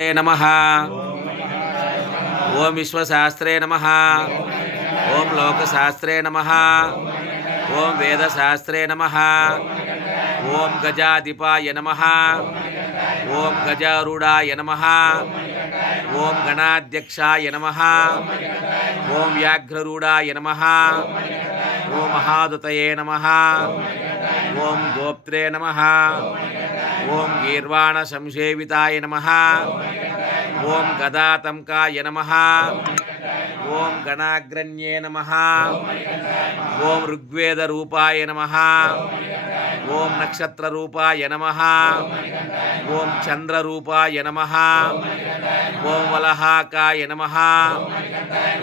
नमः। ओम विश्वशास्त्रे नमः। ओम लोकशास्त्रे नमः। ओम वेदशास्त्रे नमः। ओम गजाधिपाय नमः। ओम गजारूढ़ाय नमः। ओम गणाध्यक्षाय नमः। ओम व्याघ्ररूढ़ाय नमः। ओम महादुतये नमः। ओम गोप्त्रे नमः। ओम गीर्वाण संसेविताय नमः। ओम गदातंकाय नमः। ओम गणाग्रण्ये नमः। ओम ऋग्वेद रूपाय नमः। ओम नक्षत्र रूपाय नमः। ओम चंद्र रूपाय नमः। ओम वलहाकाय नमः।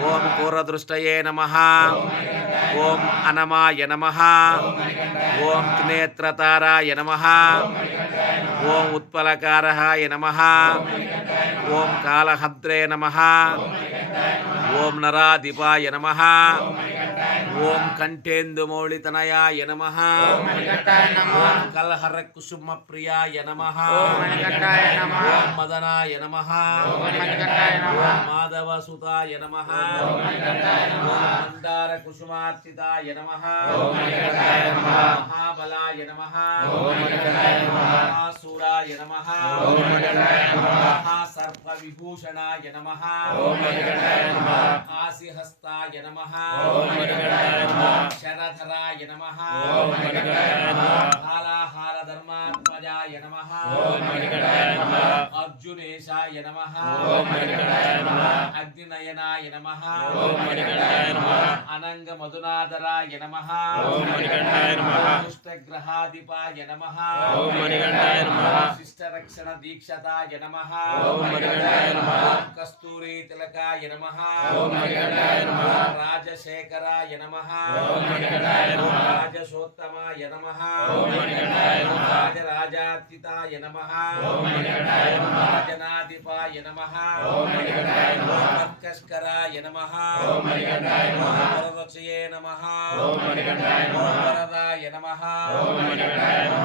ओम पूर्वदृष्टये नमः। ओम अनमाय नमः। ओम त्रिनेत्रताराय नमः। ओम उत्पलकारहाय नमः। ओम कालहद्रे नमः। ओम नराधिपाय नमः। ओम कंठेन्दुमौलितनयाय नमः। ओम कलहर कुसुम प्रियाय नमः। ओम मदनाय नमः। ओम माधवसुताय नमः। ओम मंदार कुसुमार्चिताय नमः। महाबलाय नमः। महासूराय नमः। महासर्प विभूषणाय नमः। आसिहस्ताय नमः। शरधराय नमः। हालाहार धर्मात्मजाय नमः। अर्जुनेशाय नमः। अग्निनयनाय नमः। अनंग मधुनादराय नमः। दुष्टग्रहाधिपाय नमः। शिष्टरक्षण दीक्षताय नमः। कस्तूरी तिलकाय नमः। राजशेखराय नमः। राजसोत्तमाय नमः। राजराजार्चिताय नमः। राजनाधिपाय नमः। कर्कशकराय नमः। वरदक्षये नमः। वरदाय नमः।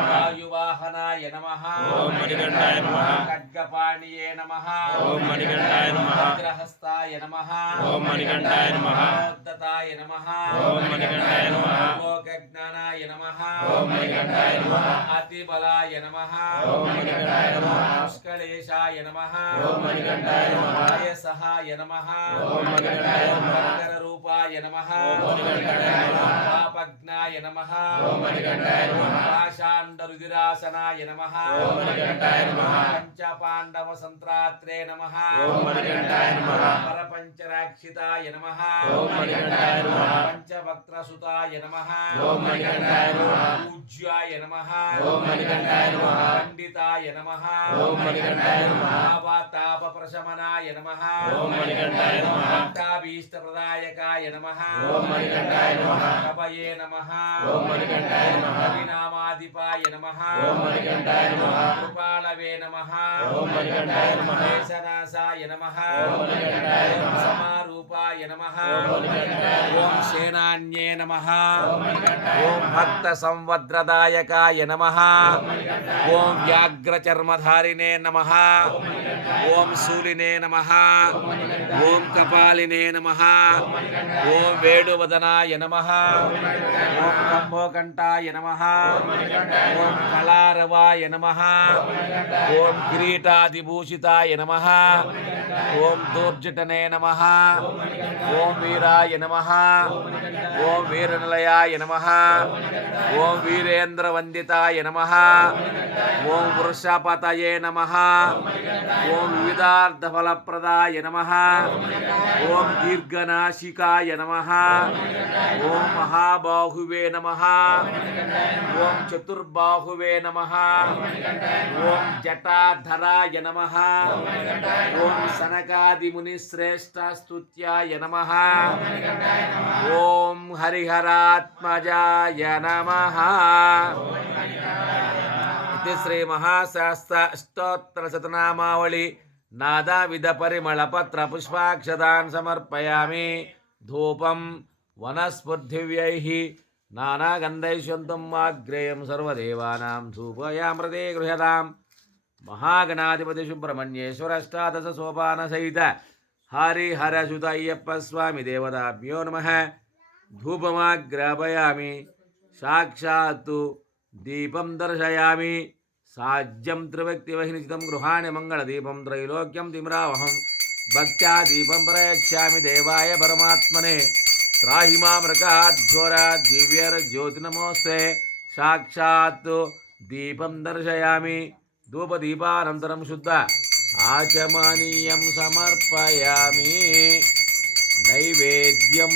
वायुवाहनाय नमः। खड्गपाणिये नमः। वज्रहस्ताय नमः। उद्धताय नमः। लोकज्ञानाय नमः। अतिबलाय नमः। पुष्कलेशाय नमः। सहाय नमः। रूपाय नमः। पापज्ञाय नमः। पाषाण्डरुधिरासनाय नमः। पंचपाण्डव संत्रात्रे नमः। परपंचराक्षिताय नमः। पंचवक्त्रसुताय नमः। पूज्याय नमः। पंडिताय नमः। तापप्रशमनाय नमः। भक्ताभीष्टप्रदायकाय नमः। कवये नमः। अभिनामाधिपाय नमः। कृपालवे नमः। केशनाशाय नमः। समारूपाय नमः। ओम सेनान्ये नमः। ओम भक्त संवद्रदायकाय नमः। ओम व्याघ्रचर्मधारिणे नमः। ओम शूलिने नमः। ओम कपालिने नमः। ओम वेणुवदनाय नमः। ओम कंभोकंठाय नमः। ओम कलारवाय नमः। ओम किरीटादिभूषिताय नमः। ओम दूर्जटने नमः। ओम वीराय नमः। ओम वीरनिलयाय नमः। ओम वीरेन्द्रवंदिताय नमः। ओम वृषपतये नमः। ओम विविधार्थफलप्रदाय नमः। ओम दीर्घनाशिकाय नमः। ओम महाबाहुवे नमः। ओम चतुर्बाहुवे नमः। ओम जटाधराय नमः। ओम सनकादिमुनिश्रेष्ठस्तुत्याय नमः। ओम हरिहरात्मजाय नमः। इति श्री महाशास्त्र अष्टोत्तर शतनामावली नादाविध परिमल पत्र पुष्पाक्षतान् समर्पयामि। धूपं वनस्पतिव्यैः नानागन्धैः स्वन्तं वाग्रेयं सर्वदेवानां धूपयामृते गृह्यताम्। महागणाधिपति सुब्रह्मण्येश्वर अष्टादश सोपान सहित हरिहरसुत अय्यप्प स्वामी देवताभ्यो नमः। धूपमाग्रापयामि साक्षात् दीपं दर्शयामि साज्यं त्रिव्यक्तिवहिनिचितं गृहाणि मङ्गलदीपं त्रैलोक्यं तिम्रावहं भक्त्या दीपं प्रयच्छामि देवाय परमात्मने त्राहि मामृकाद्घोरात् दिव्यर्ज्योतिनमोऽस्ते साक्षात् दीपं दर्शयामि धूपदीपानन्तरं शुद्ध आचमनीयं समर्पयामि नैवेद्यं